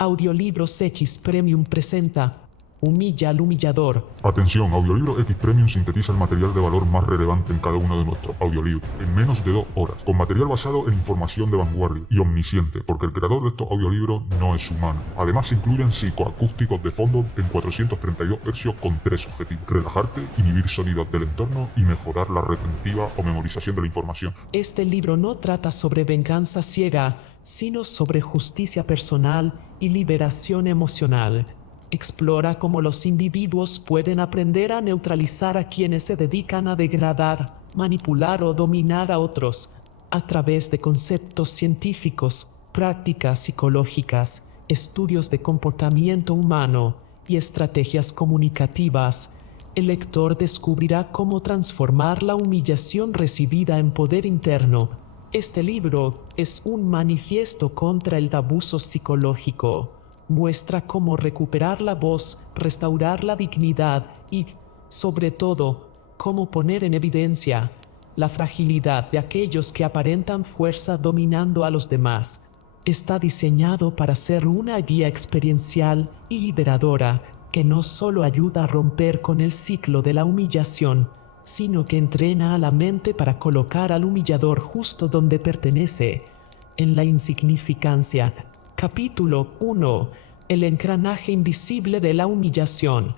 Audiolibros X Premium presenta Humilla al humillador. Atención, Audiolibro X Premium sintetiza el material de valor más relevante en cada uno de nuestros audiolibros en menos de 2 horas, con material basado en información de vanguardia y omnisciente, porque el creador de estos audiolibros no es humano. Además se incluyen psicoacústicos de fondo en 432 Hz con 3 objetivos: relajarte, inhibir sonidos del entorno y mejorar la retentiva o memorización de la información. Este libro no trata sobre venganza ciega, sino sobre justicia personal y liberación emocional. Explora cómo los individuos pueden aprender a neutralizar a quienes se dedican a degradar, manipular o dominar a otros, a través de conceptos científicos, prácticas psicológicas, estudios de comportamiento humano y estrategias comunicativas. El lector descubrirá cómo transformar la humillación recibida en poder interno. Este libro es un manifiesto contra el abuso psicológico. Muestra cómo recuperar la voz, restaurar la dignidad y, sobre todo, cómo poner en evidencia la fragilidad de aquellos que aparentan fuerza dominando a los demás. Está diseñado para ser una guía experiencial y liberadora que no solo ayuda a romper con el ciclo de la humillación, sino que entrena a la mente para colocar al humillador justo donde pertenece, en la insignificancia. Capítulo 1. El engranaje invisible de la humillación.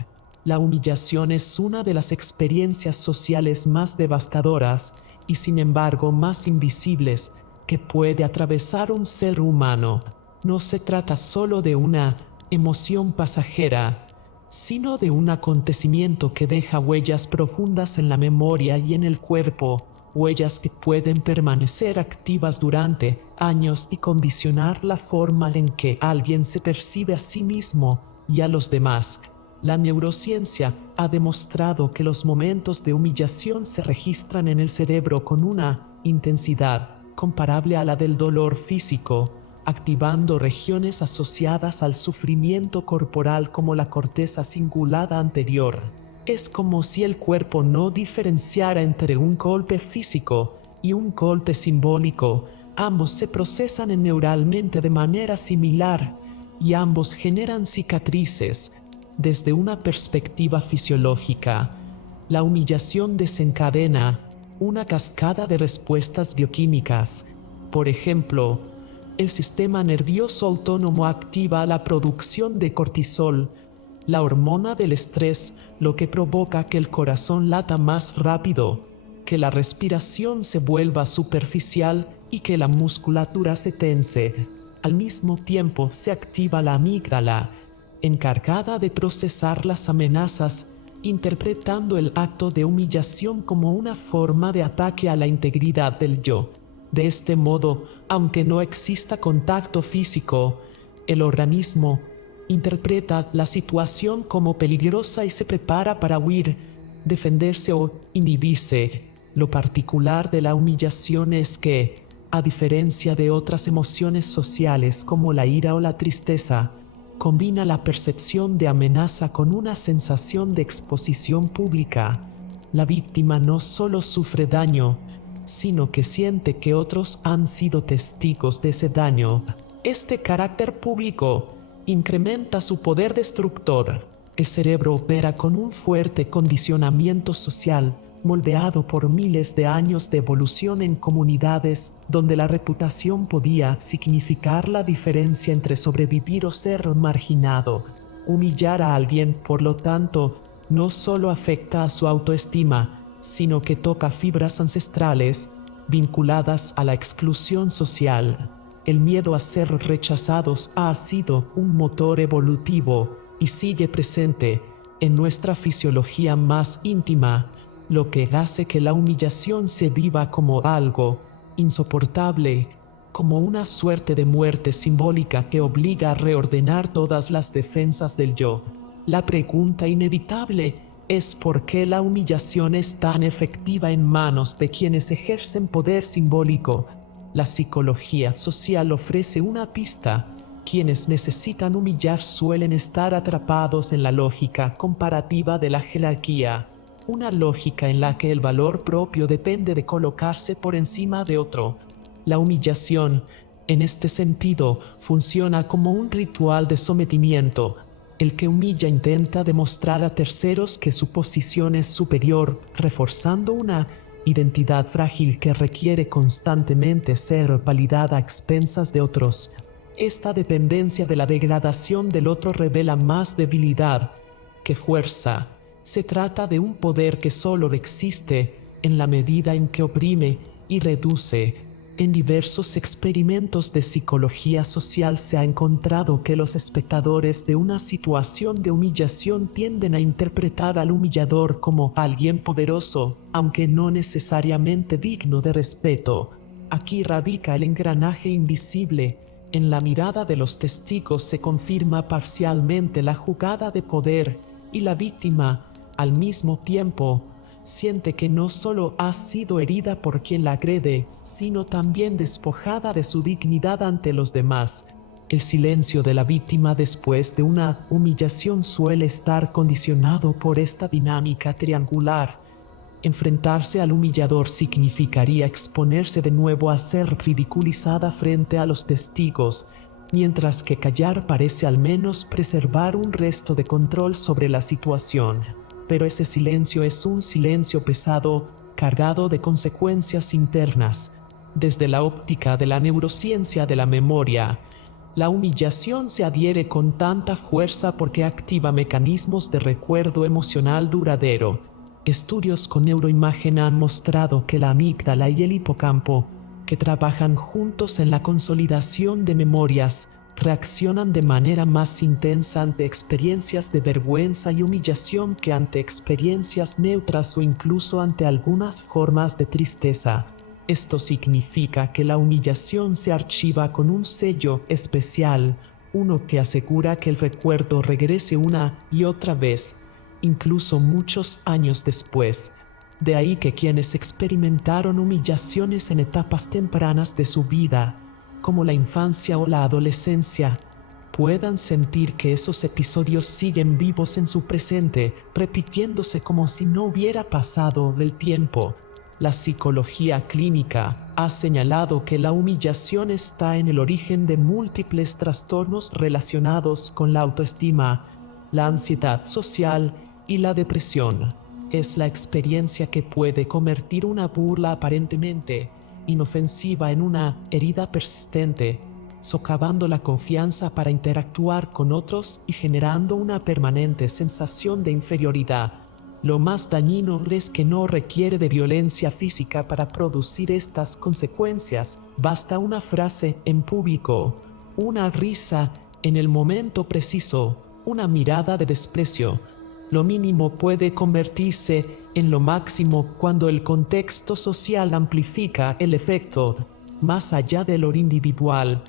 La humillación es una de las experiencias sociales más devastadoras y sin embargo más invisibles que puede atravesar un ser humano. No se trata solo de una emoción pasajera, sino de un acontecimiento que deja huellas profundas en la memoria y en el cuerpo, huellas que pueden permanecer activas durante años y condicionar la forma en que alguien se percibe a sí mismo y a los demás. La neurociencia ha demostrado que los momentos de humillación se registran en el cerebro con una intensidad comparable a la del dolor físico, activando regiones asociadas al sufrimiento corporal como la corteza cingulada anterior. Es como si el cuerpo no diferenciara entre un golpe físico y un golpe simbólico. Ambos se procesan neuralmente de manera similar y ambos generan cicatrices. Desde una perspectiva fisiológica, la humillación desencadena una cascada de respuestas bioquímicas. Por ejemplo, el sistema nervioso autónomo activa la producción de cortisol, la hormona del estrés, lo que provoca que el corazón lata más rápido, que la respiración se vuelva superficial y que la musculatura se tense. Al mismo tiempo se activa la amígdala, encargada de procesar las amenazas, interpretando el acto de humillación como una forma de ataque a la integridad del yo. De este modo, aunque no exista contacto físico, el organismo interpreta la situación como peligrosa y se prepara para huir, defenderse o inhibirse. Lo particular de la humillación es que, a diferencia de otras emociones sociales como la ira o la tristeza, combina la percepción de amenaza con una sensación de exposición pública. La víctima no solo sufre daño, sino que siente que otros han sido testigos de ese daño. Este carácter público incrementa su poder destructor. El cerebro opera con un fuerte condicionamiento social, moldeado por miles de años de evolución en comunidades donde la reputación podía significar la diferencia entre sobrevivir o ser marginado. Humillar a alguien, por lo tanto, no solo afecta a su autoestima, sino que toca fibras ancestrales vinculadas a la exclusión social. El miedo a ser rechazados ha sido un motor evolutivo y sigue presente en nuestra fisiología más íntima, lo que hace que la humillación se viva como algo insoportable, como una suerte de muerte simbólica que obliga a reordenar todas las defensas del yo. La pregunta inevitable es por qué la humillación es tan efectiva en manos de quienes ejercen poder simbólico. La psicología social ofrece una pista. Quienes necesitan humillar suelen estar atrapados en la lógica comparativa de la jerarquía, una lógica en la que el valor propio depende de colocarse por encima de otro. La humillación En este sentido, funciona como un ritual de sometimiento. El que humilla intenta demostrar a terceros que su posición es superior, reforzando una identidad frágil que requiere constantemente ser validada a expensas de otros. Esta dependencia de la degradación del otro revela más debilidad que fuerza. Se trata de un poder que solo existe en la medida en que oprime y reduce. En diversos experimentos de psicología social se ha encontrado que los espectadores de una situación de humillación tienden a interpretar al humillador como alguien poderoso, aunque no necesariamente digno de respeto. Aquí radica el engranaje invisible. En la mirada de los testigos se confirma parcialmente la jugada de poder, y la víctima, al mismo tiempo, siente que no solo ha sido herida por quien la agrede, sino también despojada de su dignidad ante los demás. El silencio de la víctima después de una humillación suele estar condicionado por esta dinámica triangular. Enfrentarse al humillador significaría exponerse de nuevo a ser ridiculizada frente a los testigos, mientras que callar parece al menos preservar un resto de control sobre la situación. Pero ese silencio es un silencio pesado, cargado de consecuencias internas. Desde la óptica de la neurociencia de la memoria, la humillación se adhiere con tanta fuerza porque activa mecanismos de recuerdo emocional duradero. Estudios con neuroimagen han mostrado que la amígdala y el hipocampo, que trabajan juntos en la consolidación de memorias, reaccionan de manera más intensa ante experiencias de vergüenza y humillación que ante experiencias neutras o incluso ante algunas formas de tristeza. Esto significa que la humillación se archiva con un sello especial, uno que asegura que el recuerdo regrese una y otra vez, incluso muchos años después. De ahí que quienes experimentaron humillaciones en etapas tempranas de su vida, como la infancia o la adolescencia, puedan sentir que esos episodios siguen vivos en su presente, repitiéndose como si no hubiera pasado del tiempo. La psicología clínica ha señalado que la humillación está en el origen de múltiples trastornos relacionados con la autoestima, la ansiedad social y la depresión. Es la experiencia que puede convertir una burla aparentemente inofensiva en una herida persistente, socavando la confianza para interactuar con otros y generando una permanente sensación de inferioridad. Lo más dañino es que no requiere de violencia física para producir estas consecuencias. Basta una frase en público, una risa en el momento preciso, una mirada de desprecio. Lo mínimo puede convertirse en lo máximo cuando el contexto social amplifica el efecto. Más allá de lo individual,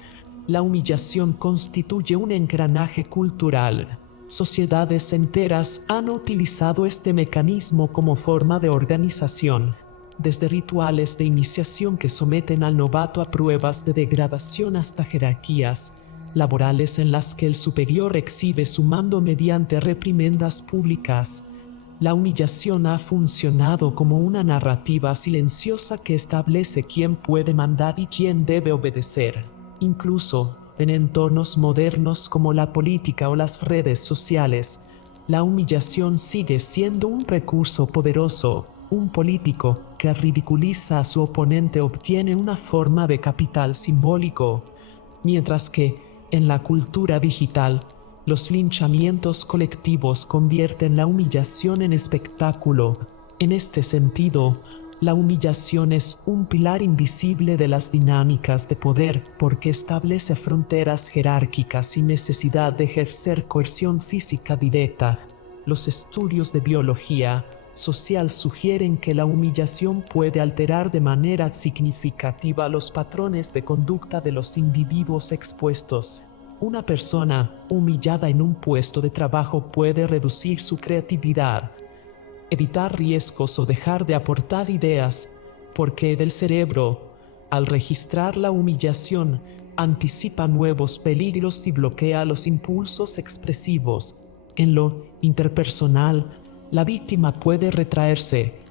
la humillación constituye un engranaje cultural. Sociedades enteras han utilizado este mecanismo como forma de organización, desde rituales de iniciación que someten al novato a pruebas de degradación hasta jerarquías laborales en las que el superior exhibe su mando mediante reprimendas públicas. La humillación ha funcionado como una narrativa silenciosa que establece quién puede mandar y quién debe obedecer. Incluso en entornos modernos como la política o las redes sociales, la humillación sigue siendo un recurso poderoso. Un político que ridiculiza a su oponente obtiene una forma de capital simbólico, mientras que en la cultura digital, los linchamientos colectivos convierten la humillación en espectáculo. En este sentido, la humillación es un pilar invisible de las dinámicas de poder porque establece fronteras jerárquicas sin necesidad de ejercer coerción física directa. Los estudios de biología social sugieren que la humillación puede alterar de manera significativa los patrones de conducta de los individuos expuestos. Una persona humillada en un puesto de trabajo puede reducir su creatividad, evitar riesgos o dejar de aportar ideas, porque el cerebro, al registrar la humillación, anticipa nuevos peligros y bloquea los impulsos expresivos. En lo interpersonal, la víctima puede retraerse,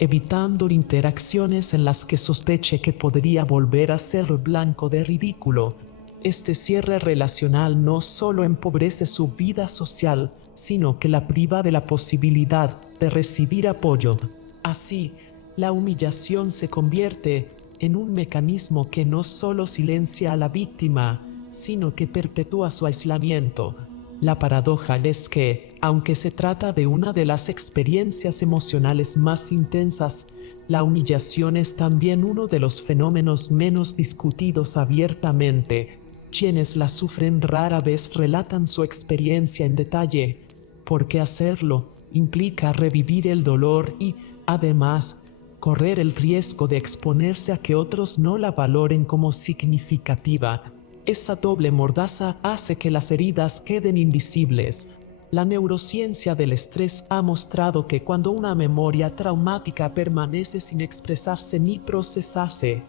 evitando interacciones en las que sospeche que podría volver a ser blanco de ridículo. Este cierre relacional no solo empobrece su vida social, sino que la priva de la posibilidad de recibir apoyo. Así, la humillación se convierte en un mecanismo que no solo silencia a la víctima, sino que perpetúa su aislamiento. La paradoja es que, aunque se trata de una de las experiencias emocionales más intensas, la humillación es también uno de los fenómenos menos discutidos abiertamente. Quienes la sufren rara vez relatan su experiencia en detalle, porque hacerlo implica revivir el dolor y, además, correr el riesgo de exponerse a que otros no la valoren como significativa. Esa doble mordaza hace que las heridas queden invisibles. La neurociencia del estrés ha mostrado que cuando una memoria traumática permanece sin expresarse ni procesarse,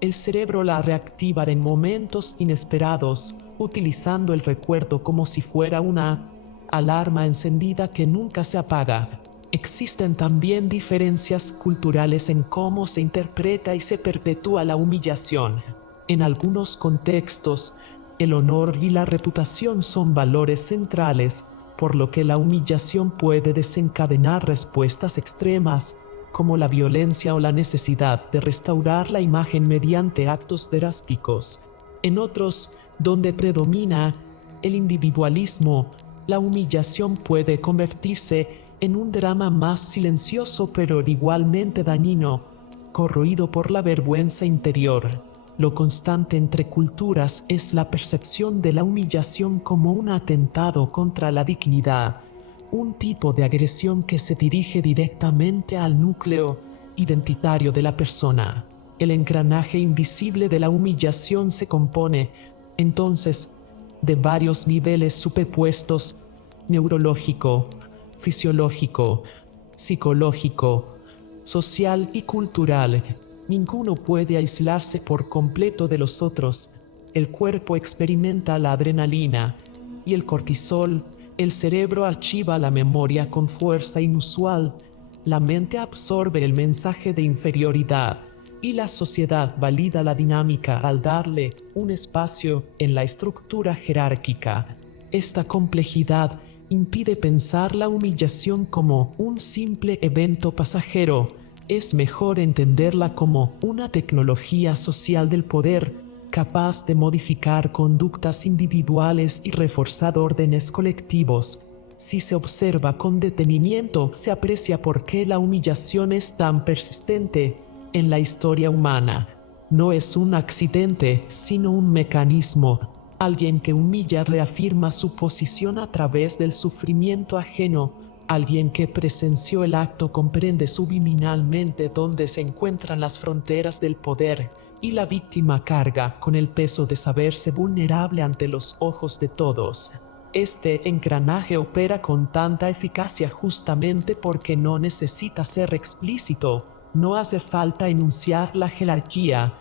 el cerebro la reactiva en momentos inesperados, utilizando el recuerdo como si fuera una alarma encendida que nunca se apaga. Existen también diferencias culturales en cómo se interpreta y se perpetúa la humillación. En algunos contextos, el honor y la reputación son valores centrales, por lo que la humillación puede desencadenar respuestas extremas, como la violencia o la necesidad de restaurar la imagen mediante actos drásticos. En otros, donde predomina el individualismo, la humillación puede convertirse en un drama más silencioso pero igualmente dañino, corroído por la vergüenza interior. Lo constante entre culturas es la percepción de la humillación como un atentado contra la dignidad, un tipo de agresión que se dirige directamente al núcleo identitario de la persona. El engranaje invisible de la humillación se compone, entonces, de varios niveles superpuestos: neurológico, fisiológico, psicológico, social y cultural. Ninguno puede aislarse por completo de los otros. El cuerpo experimenta la adrenalina y el cortisol, el cerebro archiva la memoria con fuerza inusual, la mente absorbe el mensaje de inferioridad y la sociedad valida la dinámica al darle un espacio en la estructura jerárquica. Esta complejidad impide pensar la humillación como un simple evento pasajero. Es mejor entenderla como una tecnología social del poder, capaz de modificar conductas individuales y reforzar órdenes colectivos. Si se observa con detenimiento, se aprecia por qué la humillación es tan persistente en la historia humana. No es un accidente, sino un mecanismo. Alguien que humilla reafirma su posición a través del sufrimiento ajeno. Alguien que presenció el acto comprende subliminalmente dónde se encuentran las fronteras del poder, y la víctima carga con el peso de saberse vulnerable ante los ojos de todos. Este engranaje opera con tanta eficacia justamente porque no necesita ser explícito, no hace falta enunciar la jerarquía.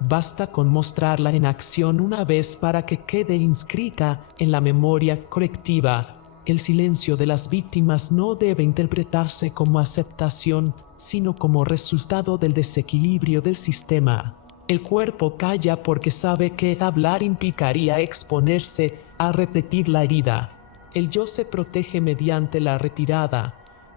Basta con mostrarla en acción una vez para que quede inscrita en la memoria colectiva. El silencio de las víctimas no debe interpretarse como aceptación, sino como resultado del desequilibrio del sistema. El cuerpo calla porque sabe que hablar implicaría exponerse a repetir la herida. El yo se protege mediante la retirada,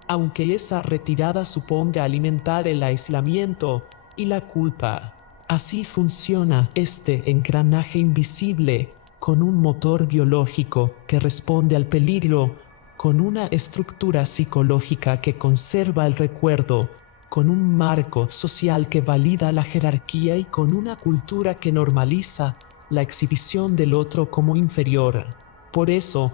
aunque esa retirada suponga alimentar el aislamiento y la culpa. Así funciona este engranaje invisible, con un motor biológico que responde al peligro, con una estructura psicológica que conserva el recuerdo, con un marco social que valida la jerarquía y con una cultura que normaliza la exhibición del otro como inferior. Por eso,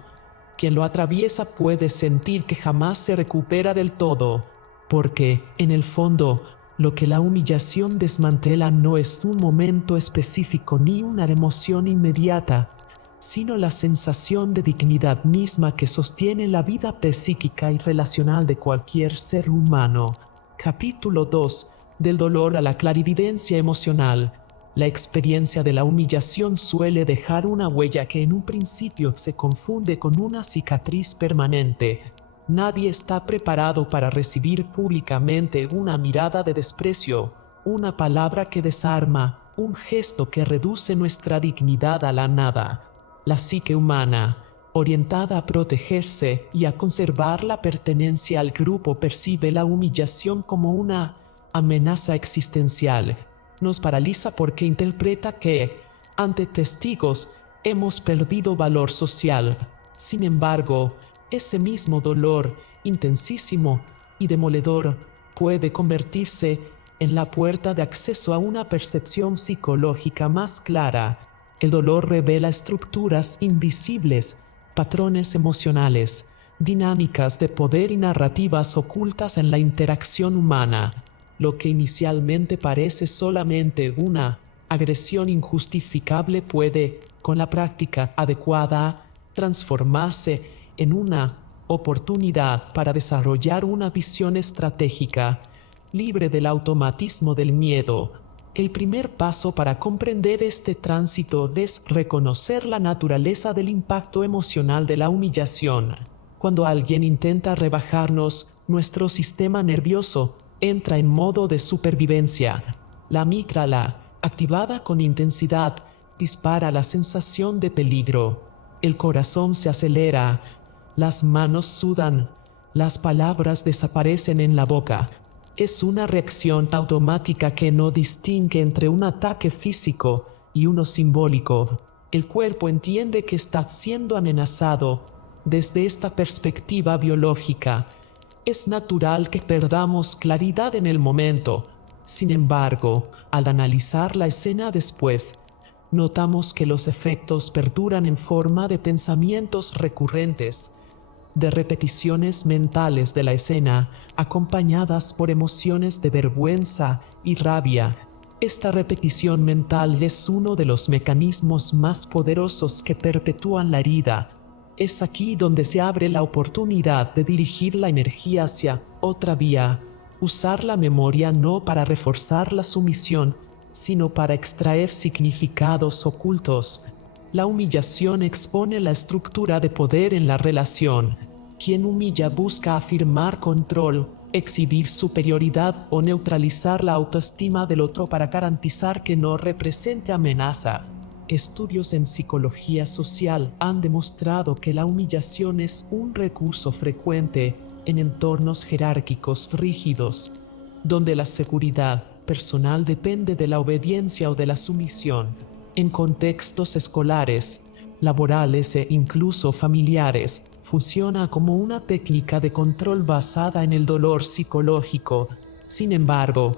quien lo atraviesa puede sentir que jamás se recupera del todo, porque, en el fondo, lo que la humillación desmantela no es un momento específico ni una emoción inmediata, sino la sensación de dignidad misma que sostiene la vida psíquica y relacional de cualquier ser humano. Capítulo 2. Del dolor a la clarividencia emocional. La experiencia de la humillación suele dejar una huella que en un principio se confunde con una cicatriz permanente. Nadie está preparado para recibir públicamente una mirada de desprecio, una palabra que desarma, un gesto que reduce nuestra dignidad a la nada. La psique humana, orientada a protegerse y a conservar la pertenencia al grupo, percibe la humillación como una amenaza existencial. Nos paraliza porque interpreta que, ante testigos, hemos perdido valor social. Sin embargo, ese mismo dolor, intensísimo y demoledor, puede convertirse en la puerta de acceso a una percepción psicológica más clara. El dolor revela estructuras invisibles, patrones emocionales, dinámicas de poder y narrativas ocultas en la interacción humana. Lo que inicialmente parece solamente una agresión injustificable puede, con la práctica adecuada, transformarse en una oportunidad para desarrollar una visión estratégica, libre del automatismo del miedo. El primer paso para comprender este tránsito es reconocer la naturaleza del impacto emocional de la humillación. Cuando alguien intenta rebajarnos, nuestro sistema nervioso entra en modo de supervivencia. La amígdala, activada con intensidad, dispara la sensación de peligro. El corazón se acelera, las manos sudan, las palabras desaparecen en la boca. Es una reacción automática que no distingue entre un ataque físico y uno simbólico. El cuerpo entiende que está siendo amenazado. Desde esta perspectiva biológica, es natural que perdamos claridad en el momento. Sin embargo, al analizar la escena después, notamos que los efectos perduran en forma de pensamientos recurrentes, de repeticiones mentales de la escena, acompañadas por emociones de vergüenza y rabia. Esta repetición mental es uno de los mecanismos más poderosos que perpetúan la herida. Es aquí donde se abre la oportunidad de dirigir la energía hacia otra vía, usar la memoria no para reforzar la sumisión, sino para extraer significados ocultos. La humillación expone la estructura de poder en la relación. Quien humilla busca afirmar control, exhibir superioridad o neutralizar la autoestima del otro para garantizar que no represente amenaza. Estudios en psicología social han demostrado que la humillación es un recurso frecuente en entornos jerárquicos rígidos, donde la seguridad personal depende de la obediencia o de la sumisión. En contextos escolares, laborales e incluso familiares, funciona como una técnica de control basada en el dolor psicológico. Sin embargo,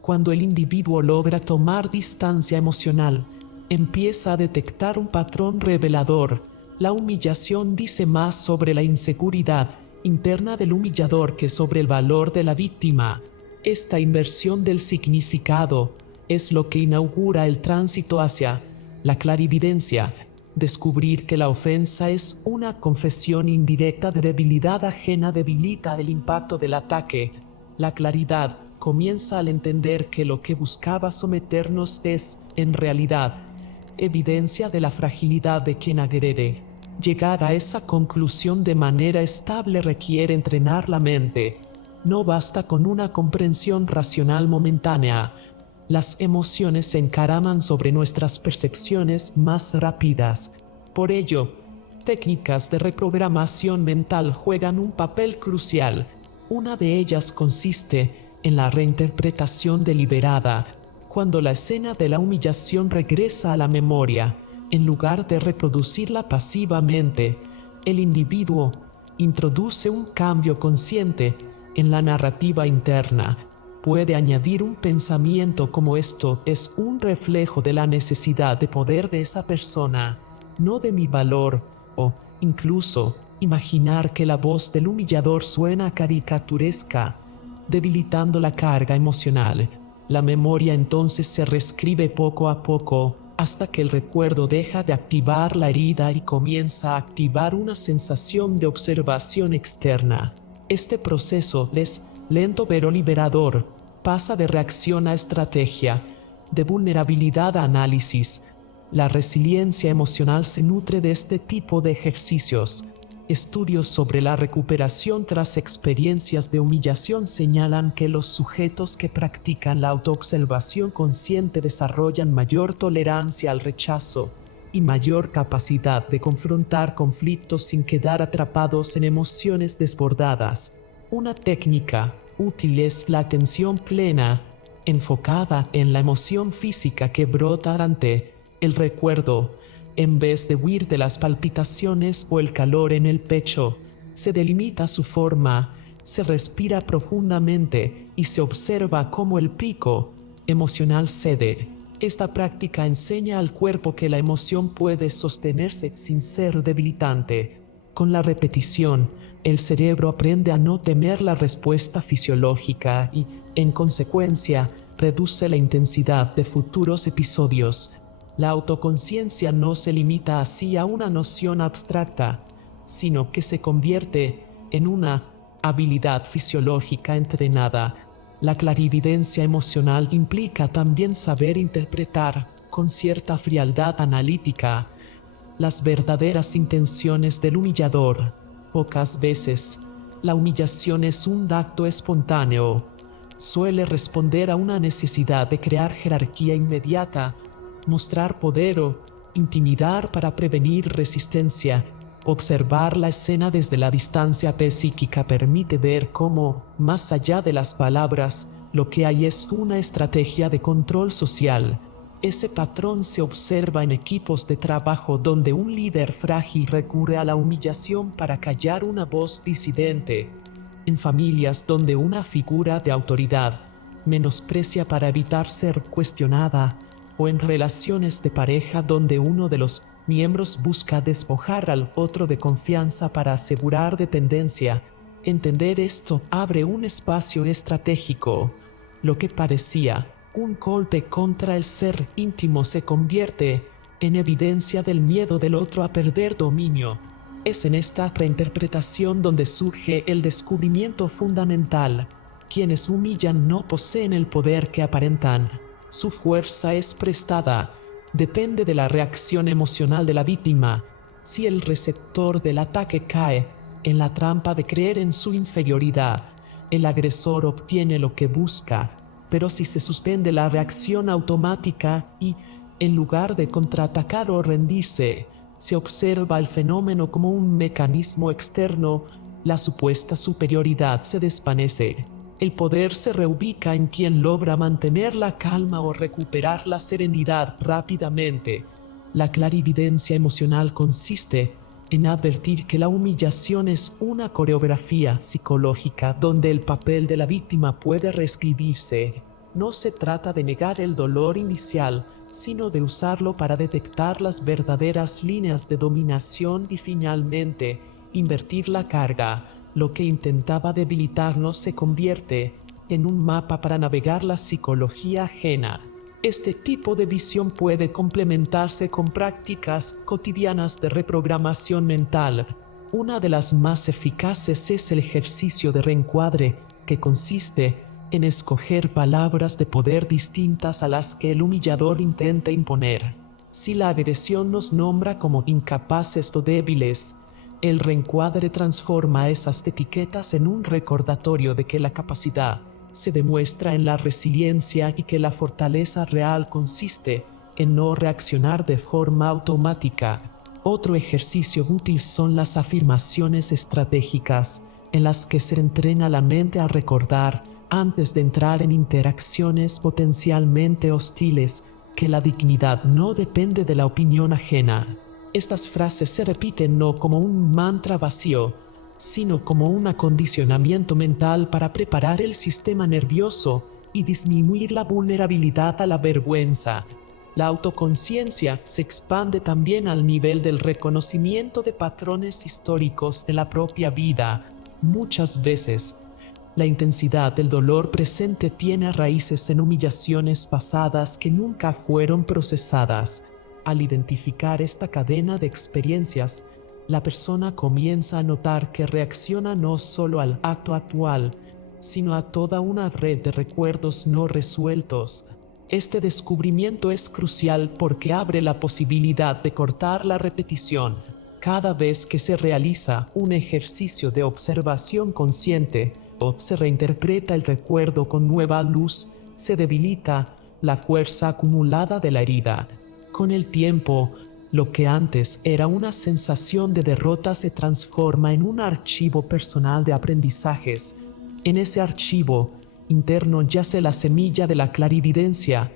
cuando el individuo logra tomar distancia emocional, empieza a detectar un patrón revelador. La humillación dice más sobre la inseguridad interna del humillador que sobre el valor de la víctima. Esta inversión del significado es lo que inaugura el tránsito hacia la clarividencia. Descubrir que la ofensa es una confesión indirecta de debilidad ajena debilita el impacto del ataque. La claridad comienza al entender que lo que buscaba someternos es, en realidad, evidencia de la fragilidad de quien agrede. Llegar a esa conclusión de manera estable requiere entrenar la mente. No basta con una comprensión racional momentánea. Las emociones se encaraman sobre nuestras percepciones más rápidas. Por ello, técnicas de reprogramación mental juegan un papel crucial. Una de ellas consiste en la reinterpretación deliberada. Cuando la escena de la humillación regresa a la memoria, en lugar de reproducirla pasivamente, el individuo introduce un cambio consciente en la narrativa interna. Puede añadir un pensamiento como: esto es un reflejo de la necesidad de poder de esa persona, no de mi valor, o incluso imaginar que la voz del humillador suena caricaturesca, debilitando la carga emocional. La memoria entonces se reescribe poco a poco, hasta que el recuerdo deja de activar la herida y comienza a activar una sensación de observación externa. Este proceso es lento pero liberador, pasa de reacción a estrategia, de vulnerabilidad a análisis. La resiliencia emocional se nutre de este tipo de ejercicios. Estudios sobre la recuperación tras experiencias de humillación señalan que los sujetos que practican la autoobservación consciente desarrollan mayor tolerancia al rechazo y mayor capacidad de confrontar conflictos sin quedar atrapados en emociones desbordadas. Una técnica útil es la atención plena, enfocada en la emoción física que brota ante el recuerdo. En vez de huir de las palpitaciones o el calor en el pecho, se delimita su forma, se respira profundamente y se observa cómo el pico emocional cede. Esta práctica enseña al cuerpo que la emoción puede sostenerse sin ser debilitante. Con la repetición, el cerebro aprende a no temer la respuesta fisiológica y, en consecuencia, reduce la intensidad de futuros episodios. La autoconciencia no se limita así a una noción abstracta, sino que se convierte en una habilidad fisiológica entrenada. La clarividencia emocional implica también saber interpretar, con cierta frialdad analítica, las verdaderas intenciones del humillador. Pocas veces, la humillación es un acto espontáneo. Suele responder a una necesidad de crear jerarquía inmediata, mostrar poder o intimidar para prevenir resistencia. Observar la escena desde la distancia psíquica permite ver cómo, más allá de las palabras, lo que hay es una estrategia de control social. Ese patrón se observa en equipos de trabajo donde un líder frágil recurre a la humillación para callar una voz disidente, en familias donde una figura de autoridad menosprecia para evitar ser cuestionada, o en relaciones de pareja donde uno de los miembros busca despojar al otro de confianza para asegurar dependencia. Entender esto abre un espacio estratégico. Lo que parecía un golpe contra el ser íntimo se convierte en evidencia del miedo del otro a perder dominio. Es en esta reinterpretación donde surge el descubrimiento fundamental. Quienes humillan no poseen el poder que aparentan. Su fuerza es prestada, depende de la reacción emocional de la víctima. Si el receptor del ataque cae en la trampa de creer en su inferioridad, el agresor obtiene lo que busca. Pero si se suspende la reacción automática y, en lugar de contraatacar o rendirse, se observa el fenómeno como un mecanismo externo, la supuesta superioridad se desvanece. El poder se reubica en quien logra mantener la calma o recuperar la serenidad rápidamente. La clarividencia emocional consiste en advertir que la humillación es una coreografía psicológica donde el papel de la víctima puede reescribirse. No se trata de negar el dolor inicial, sino de usarlo para detectar las verdaderas líneas de dominación y finalmente invertir la carga. Lo que intentaba debilitarnos se convierte en un mapa para navegar la psicología ajena. Este tipo de visión puede complementarse con prácticas cotidianas de reprogramación mental. Una de las más eficaces es el ejercicio de reencuadre, que consiste en escoger palabras de poder distintas a las que el humillador intenta imponer. Si la agresión nos nombra como incapaces o débiles, el reencuadre transforma esas etiquetas en un recordatorio de que la capacidad se demuestra en la resiliencia y que la fortaleza real consiste en no reaccionar de forma automática. Otro ejercicio útil son las afirmaciones estratégicas, en las que se entrena la mente a recordar, antes de entrar en interacciones potencialmente hostiles, que la dignidad no depende de la opinión ajena. Estas frases se repiten no como un mantra vacío, sino como un acondicionamiento mental para preparar el sistema nervioso y disminuir la vulnerabilidad a la vergüenza. La autoconciencia se expande también al nivel del reconocimiento de patrones históricos de la propia vida. Muchas veces, la intensidad del dolor presente tiene raíces en humillaciones pasadas que nunca fueron procesadas. Al identificar esta cadena de experiencias, la persona comienza a notar que reacciona no solo al acto actual, sino a toda una red de recuerdos no resueltos. Este descubrimiento es crucial porque abre la posibilidad de cortar la repetición. Cada vez que se realiza un ejercicio de observación consciente o se reinterpreta el recuerdo con nueva luz, se debilita la fuerza acumulada de la herida. Con el tiempo, lo que antes era una sensación de derrota se transforma en un archivo personal de aprendizajes. En ese archivo interno yace la semilla de la clarividencia,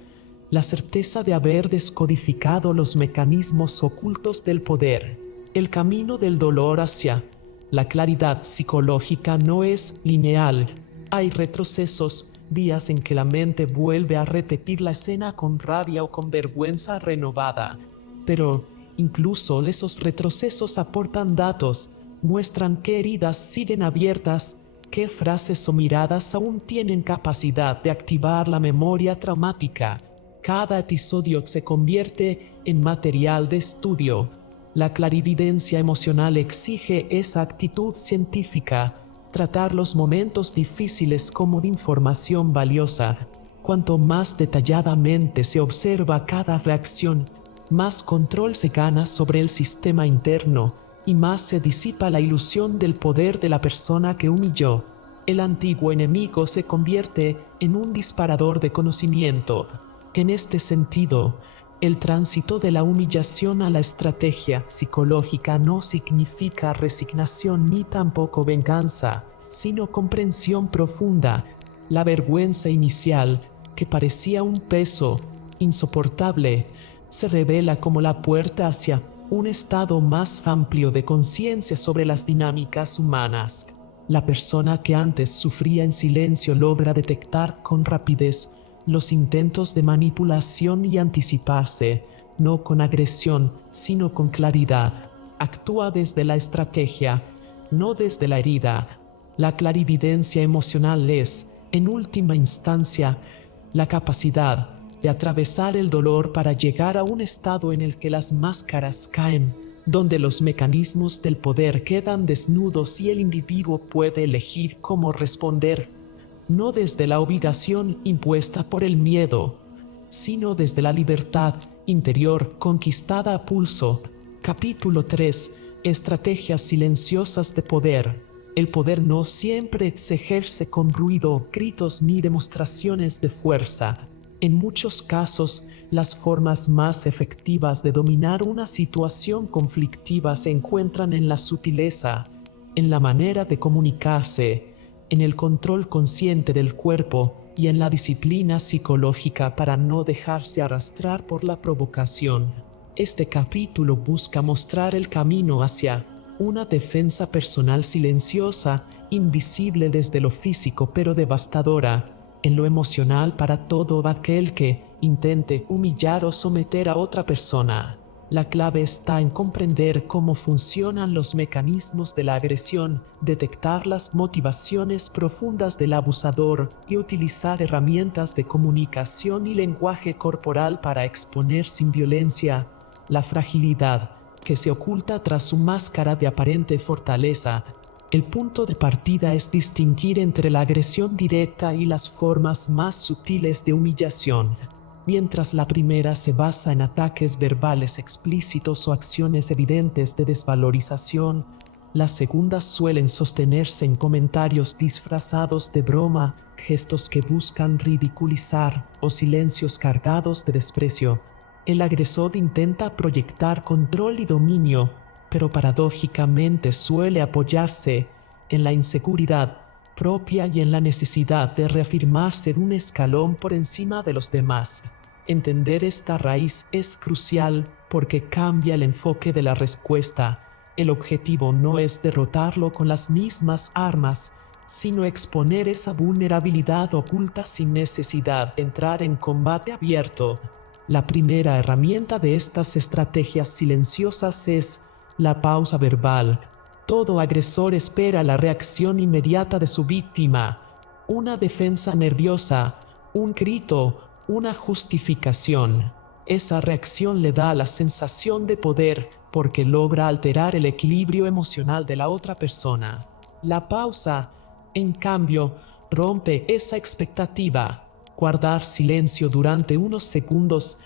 la certeza de haber descodificado los mecanismos ocultos del poder. El camino del dolor hacia la claridad psicológica no es lineal. Hay retrocesos, días en que la mente vuelve a repetir la escena con rabia o con vergüenza renovada. Pero incluso esos retrocesos aportan datos, muestran qué heridas siguen abiertas, qué frases o miradas aún tienen capacidad de activar la memoria traumática. Cada episodio se convierte en material de estudio. La clarividencia emocional exige esa actitud científica, tratar los momentos difíciles como de información valiosa. Cuanto más detalladamente se observa cada reacción, más control se gana sobre el sistema interno y más se disipa la ilusión del poder de la persona que humilló. El antiguo enemigo se convierte en un disparador de conocimiento. En este sentido, el tránsito de la humillación a la estrategia psicológica no significa resignación ni tampoco venganza, sino comprensión profunda. La vergüenza inicial, que parecía un peso insoportable, se revela como la puerta hacia un estado más amplio de conciencia sobre las dinámicas humanas. La persona que antes sufría en silencio logra detectar con rapidez los intentos de manipulación y anticiparse, no con agresión, sino con claridad. Actúa desde la estrategia, no desde la herida. La clarividencia emocional es, en última instancia, la capacidad de atravesar el dolor para llegar a un estado en el que las máscaras caen, donde los mecanismos del poder quedan desnudos y el individuo puede elegir cómo responder. No desde la obligación impuesta por el miedo, sino desde la libertad interior conquistada a pulso. Capítulo 3. Estrategias silenciosas de poder. El poder no siempre se ejerce con ruido, gritos ni demostraciones de fuerza. En muchos casos, las formas más efectivas de dominar una situación conflictiva se encuentran en la sutileza, en la manera de comunicarse, en el control consciente del cuerpo y en la disciplina psicológica para no dejarse arrastrar por la provocación. Este capítulo busca mostrar el camino hacia una defensa personal silenciosa, invisible desde lo físico pero devastadora en lo emocional para todo aquel que intente humillar o someter a otra persona. La clave está en comprender cómo funcionan los mecanismos de la agresión, detectar las motivaciones profundas del abusador y utilizar herramientas de comunicación y lenguaje corporal para exponer sin violencia la fragilidad que se oculta tras su máscara de aparente fortaleza. El punto de partida es distinguir entre la agresión directa y las formas más sutiles de humillación. Mientras la primera se basa en ataques verbales explícitos o acciones evidentes de desvalorización, las segundas suelen sostenerse en comentarios disfrazados de broma, gestos que buscan ridiculizar o silencios cargados de desprecio. El agresor intenta proyectar control y dominio, pero paradójicamente suele apoyarse en la inseguridad propia y en la necesidad de reafirmarse un escalón por encima de los demás. Entender esta raíz es crucial porque cambia el enfoque de la respuesta. El objetivo no es derrotarlo con las mismas armas, sino exponer esa vulnerabilidad oculta sin necesidad de entrar en combate abierto. La primera herramienta de estas estrategias silenciosas es la pausa verbal. Todo agresor espera la reacción inmediata de su víctima, una defensa nerviosa, un grito, una justificación. Esa reacción le da la sensación de poder porque logra alterar el equilibrio emocional de la otra persona. La pausa, en cambio, rompe esa expectativa. Guardar silencio durante unos segundos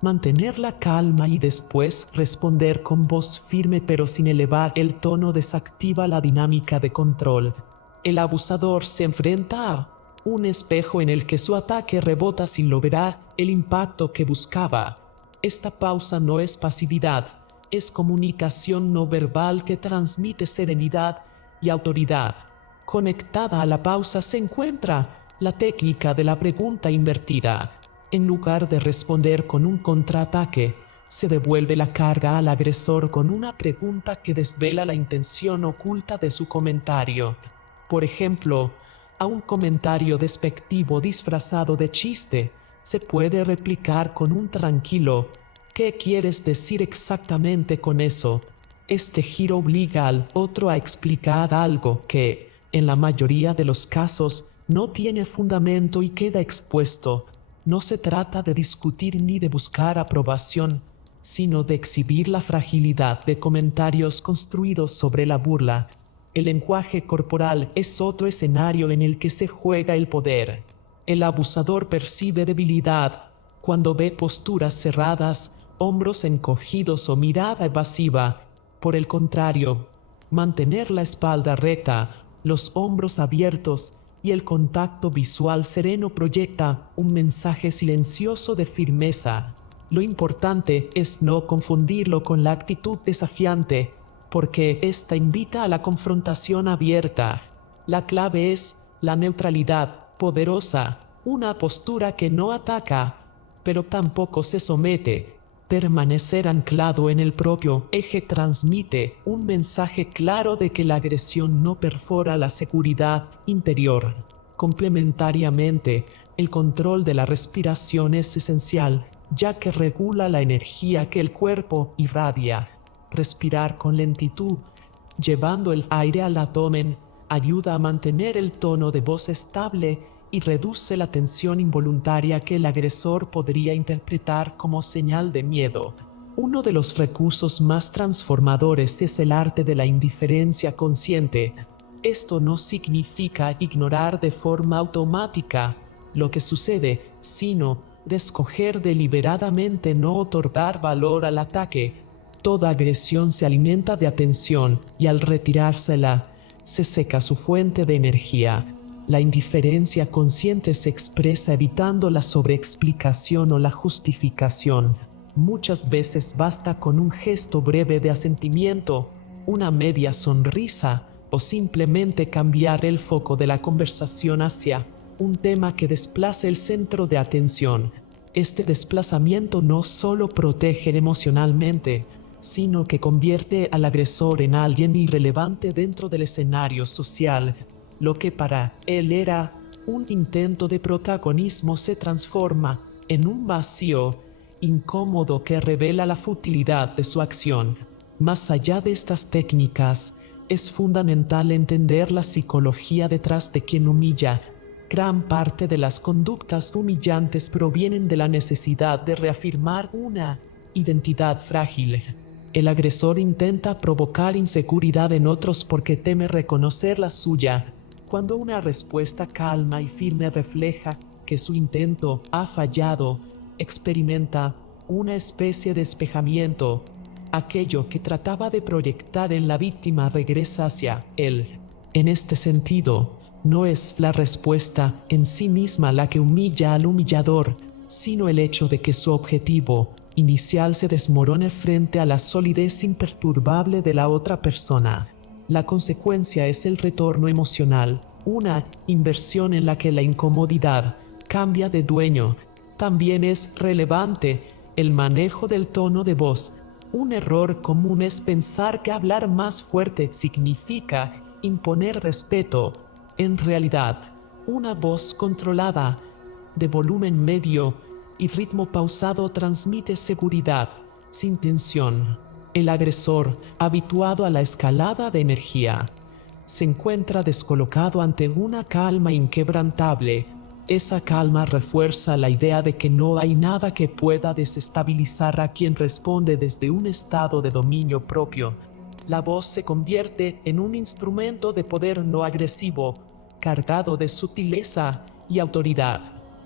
Mantener la calma y después responder con voz firme pero sin elevar el tono desactiva la dinámica de control. El abusador se enfrenta a un espejo en el que su ataque rebota sin lograr el impacto que buscaba. Esta pausa no es pasividad, es comunicación no verbal que transmite serenidad y autoridad. Conectada a la pausa se encuentra la técnica de la pregunta invertida. En lugar de responder con un contraataque, se devuelve la carga al agresor con una pregunta que desvela la intención oculta de su comentario. Por ejemplo, a un comentario despectivo disfrazado de chiste, se puede replicar con un tranquilo ¿qué quieres decir exactamente con eso? Este giro obliga al otro a explicar algo que, en la mayoría de los casos, no tiene fundamento y queda expuesto. No se trata de discutir ni de buscar aprobación, sino de exhibir la fragilidad de comentarios construidos sobre la burla. El lenguaje corporal es otro escenario en el que se juega el poder. El abusador percibe debilidad cuando ve posturas cerradas, hombros encogidos o mirada evasiva. Por el contrario, mantener la espalda recta, los hombros abiertos y el contacto visual sereno proyecta un mensaje silencioso de firmeza. Lo importante es no confundirlo con la actitud desafiante, porque esta invita a la confrontación abierta. La clave es la neutralidad poderosa, una postura que no ataca, pero tampoco se somete. Permanecer anclado en el propio eje transmite un mensaje claro de que la agresión no perfora la seguridad interior. Complementariamente, el control de la respiración es esencial, ya que regula la energía que el cuerpo irradia. Respirar con lentitud, llevando el aire al abdomen, ayuda a mantener el tono de voz estable y reduce la tensión involuntaria que el agresor podría interpretar como señal de miedo. Uno de los recursos más transformadores es el arte de la indiferencia consciente. Esto no significa ignorar de forma automática lo que sucede, sino de escoger deliberadamente no otorgar valor al ataque. Toda agresión se alimenta de atención y al retirársela, se seca su fuente de energía. La indiferencia consciente se expresa evitando la sobreexplicación o la justificación. Muchas veces basta con un gesto breve de asentimiento, una media sonrisa o simplemente cambiar el foco de la conversación hacia un tema que desplace el centro de atención. Este desplazamiento no solo protege emocionalmente, sino que convierte al agresor en alguien irrelevante dentro del escenario social. Lo que para él era un intento de protagonismo se transforma en un vacío incómodo que revela la futilidad de su acción. Más allá de estas técnicas, es fundamental entender la psicología detrás de quien humilla. Gran parte de las conductas humillantes provienen de la necesidad de reafirmar una identidad frágil. El agresor intenta provocar inseguridad en otros porque teme reconocer la suya. Cuando una respuesta calma y firme refleja que su intento ha fallado, experimenta una especie de despejamiento. Aquello que trataba de proyectar en la víctima regresa hacia él. En este sentido, no es la respuesta en sí misma la que humilla al humillador, sino el hecho de que su objetivo inicial se desmorone frente a la solidez imperturbable de la otra persona. La consecuencia es el retorno emocional, una inversión en la que la incomodidad cambia de dueño. También es relevante el manejo del tono de voz. Un error común es pensar que hablar más fuerte significa imponer respeto. En realidad, una voz controlada, de volumen medio y ritmo pausado transmite seguridad, sin tensión. El agresor, habituado a la escalada de energía, se encuentra descolocado ante una calma inquebrantable. Esa calma refuerza la idea de que no hay nada que pueda desestabilizar a quien responde desde un estado de dominio propio. La voz se convierte en un instrumento de poder no agresivo, cargado de sutileza y autoridad.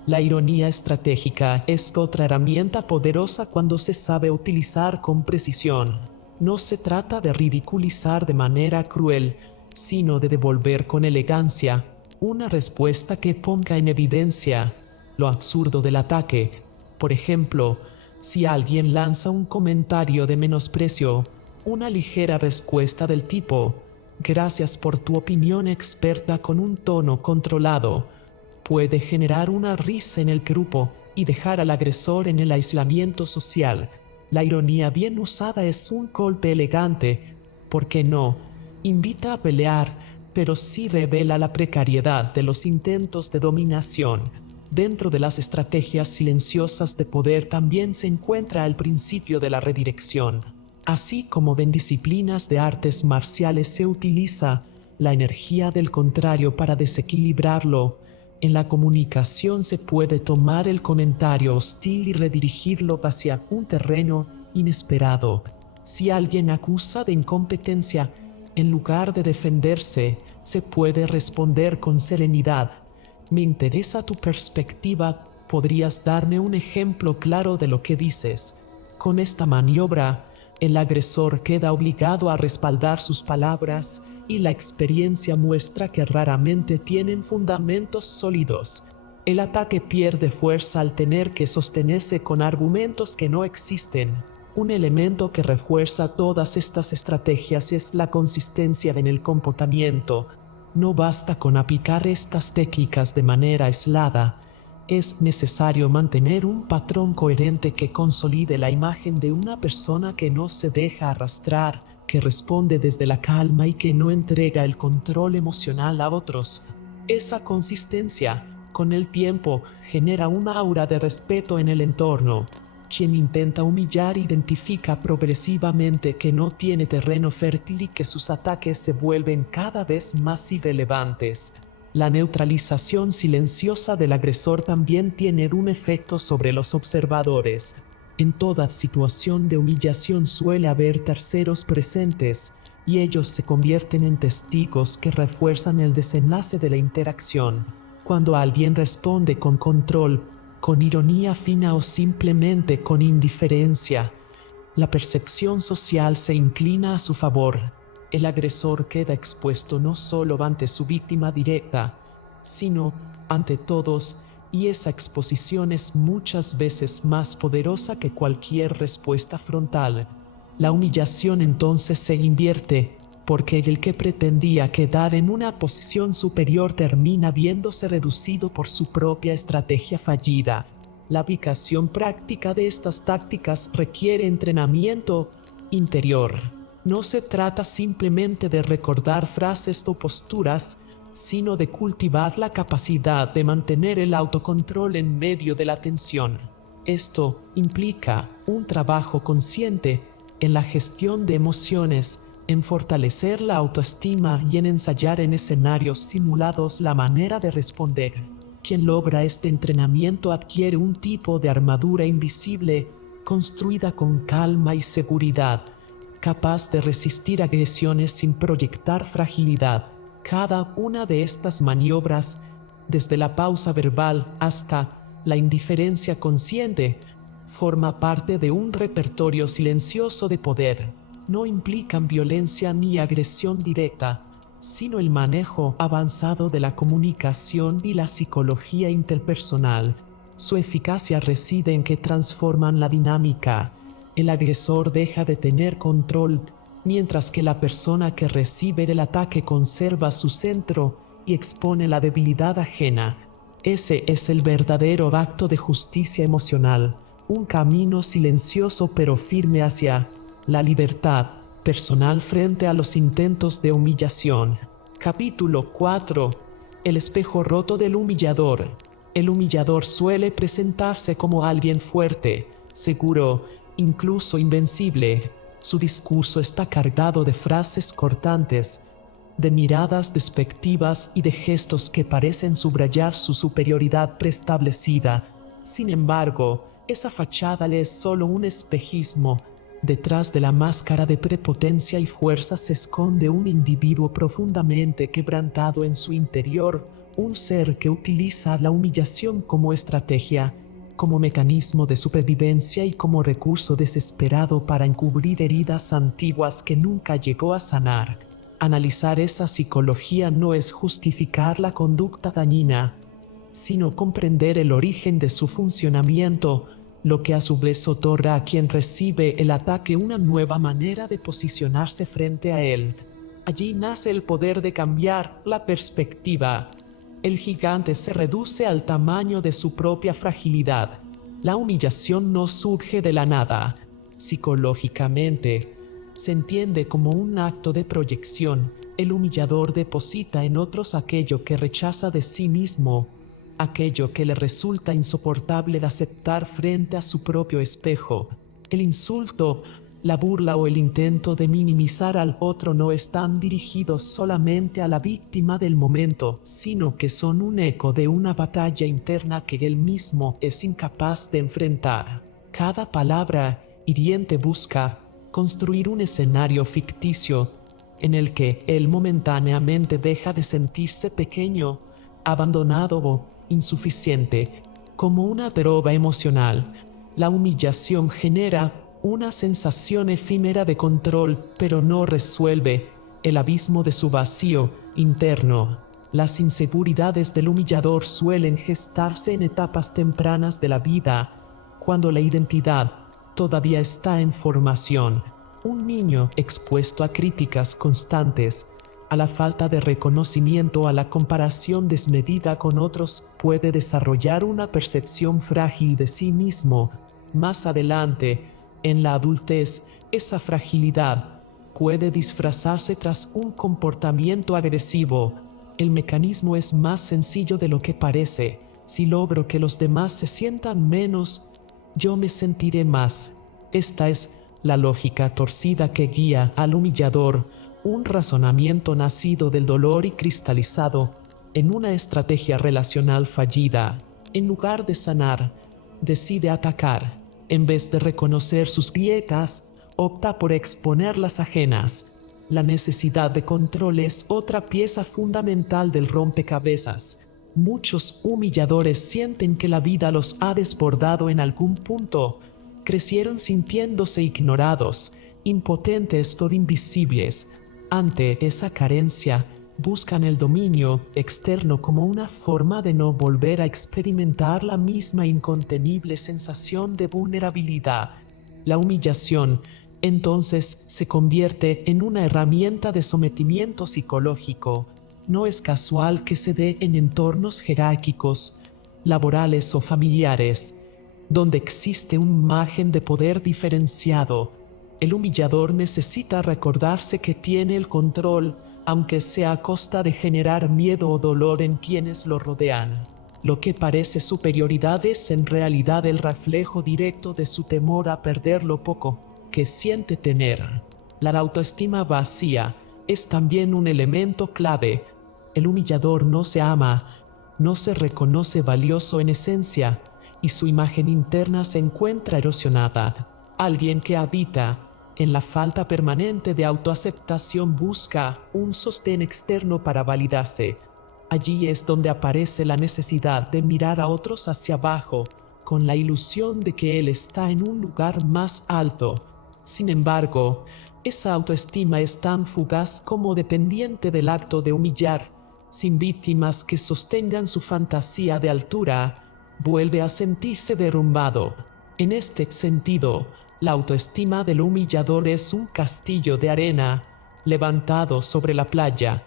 La ironía estratégica es otra herramienta poderosa cuando se sabe utilizar con precisión. No se trata de ridiculizar de manera cruel, sino de devolver con elegancia una respuesta que ponga en evidencia lo absurdo del ataque. Por ejemplo, si alguien lanza un comentario de menosprecio, una ligera respuesta del tipo, "Gracias por tu opinión experta", con un tono controlado, puede generar una risa en el grupo y dejar al agresor en el aislamiento social. La ironía bien usada es un golpe elegante, porque no invita a pelear, pero sí revela la precariedad de los intentos de dominación. Dentro de las estrategias silenciosas de poder también se encuentra el principio de la redirección. Así como en disciplinas de artes marciales se utiliza la energía del contrario para desequilibrarlo, en la comunicación se puede tomar el comentario hostil y redirigirlo hacia un terreno inesperado. Si alguien acusa de incompetencia, en lugar de defenderse, se puede responder con serenidad: "Me interesa tu perspectiva, ¿podrías darme un ejemplo claro de lo que dices?". Con esta maniobra, el agresor queda obligado a respaldar sus palabras, y la experiencia muestra que raramente tienen fundamentos sólidos. El ataque pierde fuerza al tener que sostenerse con argumentos que no existen. Un elemento que refuerza todas estas estrategias es la consistencia en el comportamiento. No basta con aplicar estas técnicas de manera aislada. Es necesario mantener un patrón coherente que consolide la imagen de una persona que no se deja arrastrar, que responde desde la calma y que no entrega el control emocional a otros. Esa consistencia, con el tiempo, genera una aura de respeto en el entorno. Quien intenta humillar identifica progresivamente que no tiene terreno fértil y que sus ataques se vuelven cada vez más irrelevantes. La neutralización silenciosa del agresor también tiene un efecto sobre los observadores. En toda situación de humillación suele haber terceros presentes, y ellos se convierten en testigos que refuerzan el desenlace de la interacción. Cuando alguien responde con control, con ironía fina o simplemente con indiferencia, la percepción social se inclina a su favor. El agresor queda expuesto no solo ante su víctima directa, sino ante todos, y esa exposición es muchas veces más poderosa que cualquier respuesta frontal. La humillación entonces se invierte, porque el que pretendía quedar en una posición superior termina viéndose reducido por su propia estrategia fallida. La aplicación práctica de estas tácticas requiere entrenamiento interior. No se trata simplemente de recordar frases o posturas, sino de cultivar la capacidad de mantener el autocontrol en medio de la tensión. Esto implica un trabajo consciente en la gestión de emociones, en fortalecer la autoestima y en ensayar en escenarios simulados la manera de responder. Quien logra este entrenamiento adquiere un tipo de armadura invisible, construida con calma y seguridad, capaz de resistir agresiones sin proyectar fragilidad. Cada una de estas maniobras, desde la pausa verbal hasta la indiferencia consciente, forma parte de un repertorio silencioso de poder. No implican violencia ni agresión directa, sino el manejo avanzado de la comunicación y la psicología interpersonal. Su eficacia reside en que transforman la dinámica. El agresor deja de tener control, mientras que la persona que recibe el ataque conserva su centro y expone la debilidad ajena. Ese es el verdadero acto de justicia emocional, un camino silencioso pero firme hacia la libertad personal frente a los intentos de humillación. Capítulo 4. El espejo roto del humillador. El humillador suele presentarse como alguien fuerte, seguro, incluso invencible. Su discurso está cargado de frases cortantes, de miradas despectivas y de gestos que parecen subrayar su superioridad preestablecida. Sin embargo, esa fachada le es solo un espejismo. Detrás de la máscara de prepotencia y fuerza se esconde un individuo profundamente quebrantado en su interior, un ser que utiliza la humillación como estrategia, como mecanismo de supervivencia y como recurso desesperado para encubrir heridas antiguas que nunca llegó a sanar. Analizar esa psicología no es justificar la conducta dañina, sino comprender el origen de su funcionamiento, lo que a su vez otorga a quien recibe el ataque una nueva manera de posicionarse frente a él. Allí nace el poder de cambiar la perspectiva. El gigante se reduce al tamaño de su propia fragilidad. La humillación no surge de la nada. Psicológicamente, se entiende como un acto de proyección. El humillador deposita en otros aquello que rechaza de sí mismo, aquello que le resulta insoportable de aceptar frente a su propio espejo. El insulto, la burla o el intento de minimizar al otro no están dirigidos solamente a la víctima del momento, sino que son un eco de una batalla interna que él mismo es incapaz de enfrentar. Cada palabra hiriente busca construir un escenario ficticio en el que él momentáneamente deja de sentirse pequeño, abandonado o insuficiente, como una droga emocional. La humillación genera una sensación efímera de control, pero no resuelve el abismo de su vacío interno. Las inseguridades del humillador suelen gestarse en etapas tempranas de la vida, cuando la identidad todavía está en formación. Un niño expuesto a críticas constantes, a la falta de reconocimiento, a la comparación desmedida con otros, puede desarrollar una percepción frágil de sí mismo. Más adelante, en la adultez, esa fragilidad puede disfrazarse tras un comportamiento agresivo. El mecanismo es más sencillo de lo que parece. Si logro que los demás se sientan menos, yo me sentiré más. Esta es la lógica torcida que guía al humillador, un razonamiento nacido del dolor y cristalizado en una estrategia relacional fallida. En lugar de sanar, decide atacar. En vez de reconocer sus grietas, opta por exponer las ajenas. La necesidad de control es otra pieza fundamental del rompecabezas. Muchos humilladores sienten que la vida los ha desbordado en algún punto. Crecieron sintiéndose ignorados, impotentes o invisibles. Ante esa carencia, buscan el dominio externo como una forma de no volver a experimentar la misma incontenible sensación de vulnerabilidad. La humillación, entonces, se convierte en una herramienta de sometimiento psicológico. No es casual que se dé en entornos jerárquicos, laborales o familiares, donde existe un margen de poder diferenciado. El humillador necesita recordarse que tiene el control, aunque sea a costa de generar miedo o dolor en quienes lo rodean. Lo que parece superioridad es en realidad el reflejo directo de su temor a perder lo poco que siente tener. La autoestima vacía es también un elemento clave. El humillador no se ama, no se reconoce valioso en esencia, y su imagen interna se encuentra erosionada. Alguien que habita en la falta permanente de autoaceptación busca un sostén externo para validarse. Allí es donde aparece la necesidad de mirar a otros hacia abajo, con la ilusión de que él está en un lugar más alto. Sin embargo, esa autoestima es tan fugaz como dependiente del acto de humillar. Sin víctimas que sostengan su fantasía de altura, vuelve a sentirse derrumbado. En este sentido, la autoestima del humillador es un castillo de arena levantado sobre la playa.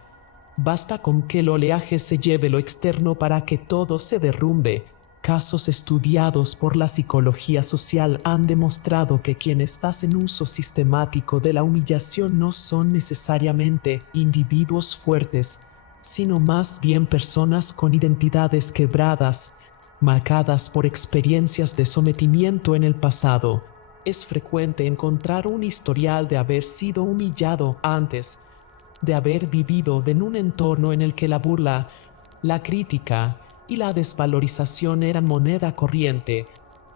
Basta con que el oleaje se lleve lo externo para que todo se derrumbe. Casos estudiados por la psicología social han demostrado que quienes hacen uso sistemático de la humillación no son necesariamente individuos fuertes, sino más bien personas con identidades quebradas, marcadas por experiencias de sometimiento en el pasado. Es frecuente encontrar un historial de haber sido humillado antes, de haber vivido en un entorno en el que la burla, la crítica y la desvalorización eran moneda corriente.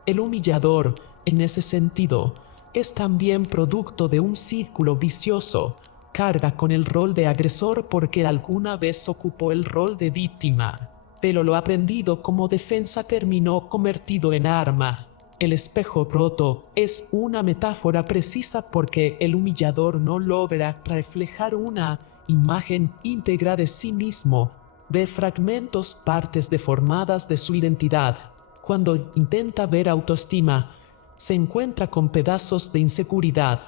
El humillador, en ese sentido, es también producto de un círculo vicioso. carga con el rol de agresor porque alguna vez ocupó el rol de víctima, pero lo aprendido como defensa terminó convertido en arma. El espejo roto es una metáfora precisa porque el humillador no logra reflejar una imagen íntegra de sí mismo, ve fragmentos, partes deformadas de su identidad. Cuando intenta ver autoestima, se encuentra con pedazos de inseguridad.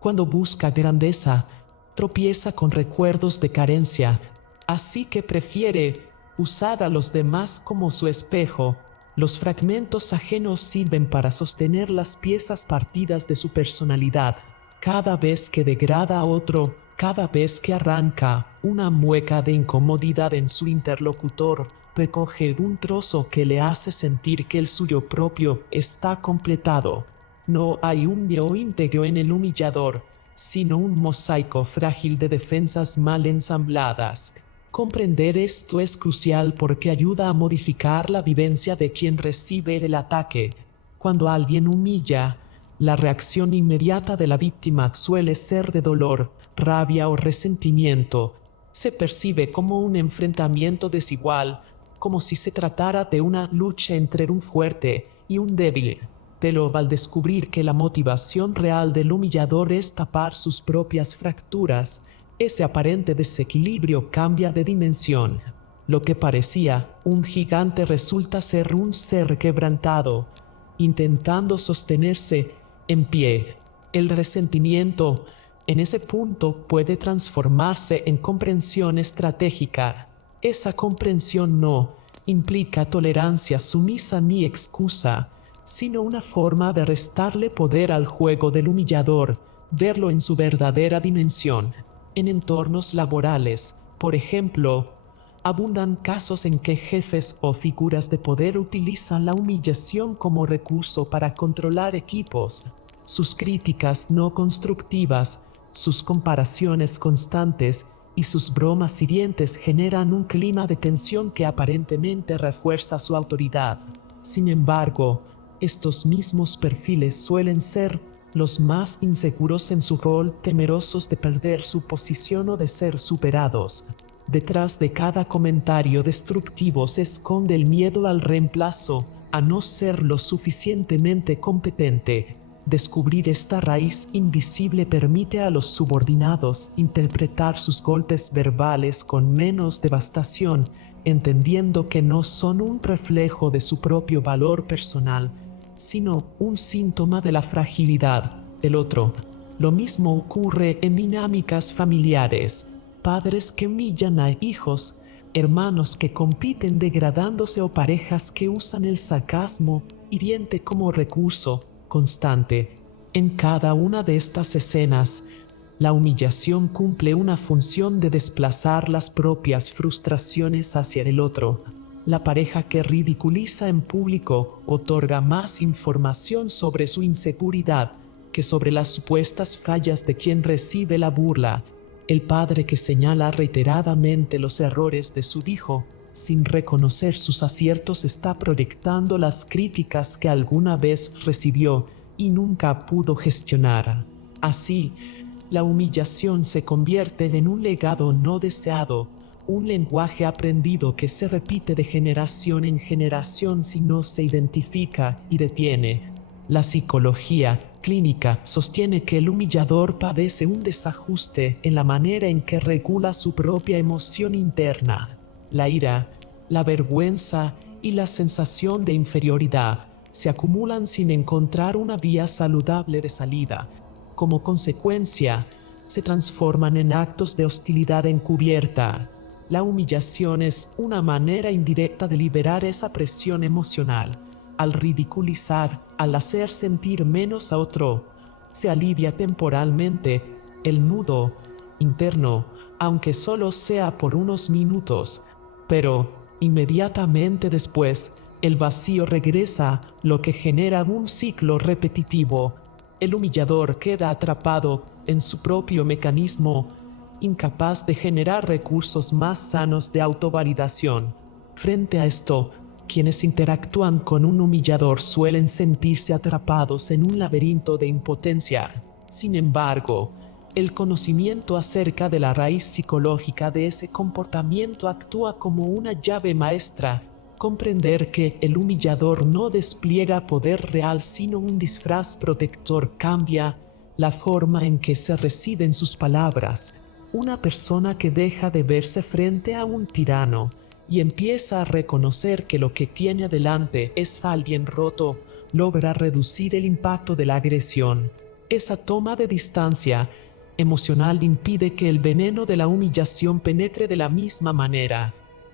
Cuando busca grandeza, tropieza con recuerdos de carencia. Así que prefiere usar a los demás como su espejo. Los fragmentos ajenos sirven para sostener las piezas partidas de su personalidad. Cada vez que degrada a otro, cada vez que arranca una mueca de incomodidad en su interlocutor, recoge un trozo que le hace sentir que el suyo propio está completado. No hay un yo íntegro en el humillador, sino un mosaico frágil de defensas mal ensambladas. Comprender esto es crucial porque ayuda a modificar la vivencia de quien recibe el ataque. Cuando alguien humilla, la reacción inmediata de la víctima suele ser de dolor, rabia o resentimiento. Se percibe como un enfrentamiento desigual, como si se tratara de una lucha entre un fuerte y un débil. Pero al descubrir que la motivación real del humillador es tapar sus propias fracturas, ese aparente desequilibrio cambia de dimensión. Lo que parecía un gigante resulta ser un ser quebrantado, intentando sostenerse en pie. El resentimiento, en ese punto, puede transformarse en comprensión estratégica. Esa comprensión no implica tolerancia sumisa ni excusa, sino una forma de restarle poder al juego del humillador, verlo en su verdadera dimensión. En entornos laborales, por ejemplo, abundan casos en que jefes o figuras de poder utilizan la humillación como recurso para controlar equipos. Sus críticas no constructivas, sus comparaciones constantes y sus bromas hirientes generan un clima de tensión que aparentemente refuerza su autoridad. Sin embargo, estos mismos perfiles suelen ser los más inseguros en su rol, temerosos de perder su posición o de ser superados. Detrás de cada comentario destructivo se esconde el miedo al reemplazo, a no ser lo suficientemente competente. Descubrir esta raíz invisible permite a los subordinados interpretar sus golpes verbales con menos devastación, entendiendo que no son un reflejo de su propio valor personal, sino un síntoma de la fragilidad del otro. Lo mismo ocurre en dinámicas familiares, padres que humillan a hijos, hermanos que compiten degradándose o parejas que usan el sarcasmo hiriente como recurso constante. En cada una de estas escenas, la humillación cumple una función de desplazar las propias frustraciones hacia el otro. La pareja que ridiculiza en público otorga más información sobre su inseguridad que sobre las supuestas fallas de quien recibe la burla. El padre que señala reiteradamente los errores de su hijo, sin reconocer sus aciertos, está proyectando las críticas que alguna vez recibió y nunca pudo gestionar. Así, la humillación se convierte en un legado no deseado, un lenguaje aprendido que se repite de generación en generación si no se identifica y detiene. La psicología clínica sostiene que el humillador padece un desajuste en la manera en que regula su propia emoción interna. La ira, la vergüenza y la sensación de inferioridad se acumulan sin encontrar una vía saludable de salida. Como consecuencia, se transforman en actos de hostilidad encubierta. La humillación es una manera indirecta de liberar esa presión emocional. Al ridiculizar, al hacer sentir menos a otro, se alivia temporalmente el nudo interno, aunque solo sea por unos minutos, pero inmediatamente después el vacío regresa, lo que genera un ciclo repetitivo. El humillador queda atrapado en su propio mecanismo, incapaz de generar recursos más sanos de autovalidación. Frente a esto, quienes interactúan con un humillador suelen sentirse atrapados en un laberinto de impotencia. Sin embargo, El conocimiento acerca de la raíz psicológica de ese comportamiento actúa como una llave maestra. Comprender que el humillador no despliega poder real sino un disfraz protector cambia la forma en que se reciben sus palabras. Una persona que deja de verse frente a un tirano y empieza a reconocer que lo que tiene delante es alguien roto, logra reducir el impacto de la agresión. Esa toma de distancia emocional impide que el veneno de la humillación penetre de la misma manera.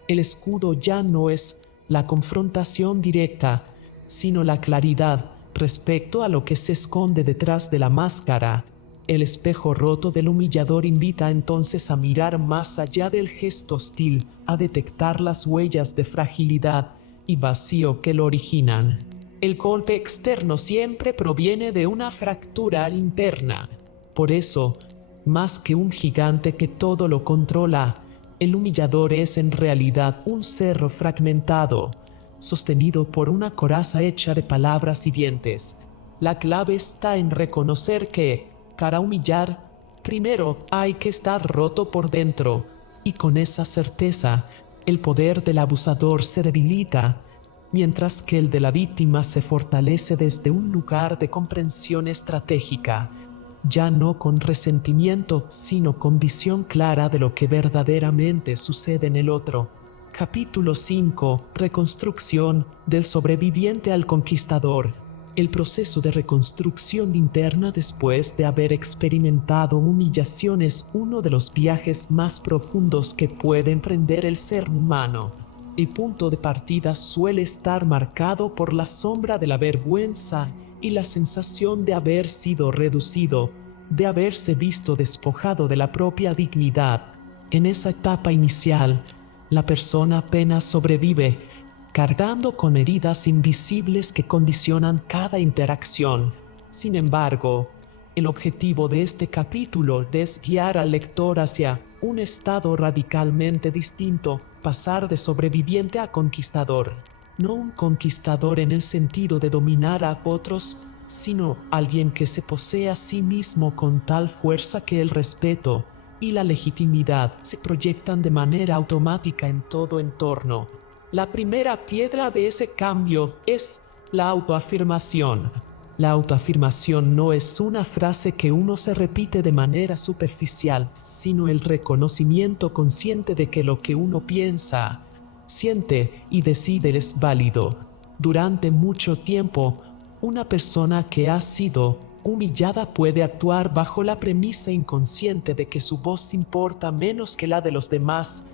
El escudo ya no es la confrontación directa, sino la claridad respecto a lo que se esconde detrás de la máscara. El espejo roto del humillador invita entonces a mirar más allá del gesto hostil, a detectar las huellas de fragilidad y vacío que lo originan. El golpe externo siempre proviene de una fractura interna. Por eso, más que un gigante que todo lo controla, el humillador es en realidad un cerro fragmentado, sostenido por una coraza hecha de palabras y dientes. La clave está en reconocer que, para humillar, primero hay que estar roto por dentro, y con esa certeza, el poder del abusador se debilita, mientras que el de la víctima se fortalece desde un lugar de comprensión estratégica, ya no con resentimiento, sino con visión clara de lo que verdaderamente sucede en el otro. Capítulo 5. Reconstrucción del sobreviviente al conquistador. El proceso de reconstrucción interna después de haber experimentado humillación es uno de los viajes más profundos que puede emprender el ser humano. El punto de partida suele estar marcado por la sombra de la vergüenza y la sensación de haber sido reducido, de haberse visto despojado de la propia dignidad. En esa etapa inicial, la persona apenas sobrevive, cargando con heridas invisibles que condicionan cada interacción. Sin embargo, el objetivo de este capítulo es guiar al lector hacia un estado radicalmente distinto, pasar de sobreviviente a conquistador. No un conquistador en el sentido de dominar a otros, sino alguien que se posee a sí mismo con tal fuerza que el respeto y la legitimidad se proyectan de manera automática en todo entorno. La primera piedra de ese cambio es la autoafirmación. La autoafirmación no es una frase que uno se repite de manera superficial, sino el reconocimiento consciente de que lo que uno piensa, siente y decide es válido. Durante mucho tiempo, una persona que ha sido humillada puede actuar bajo la premisa inconsciente de que su voz importa menos que la de los demás,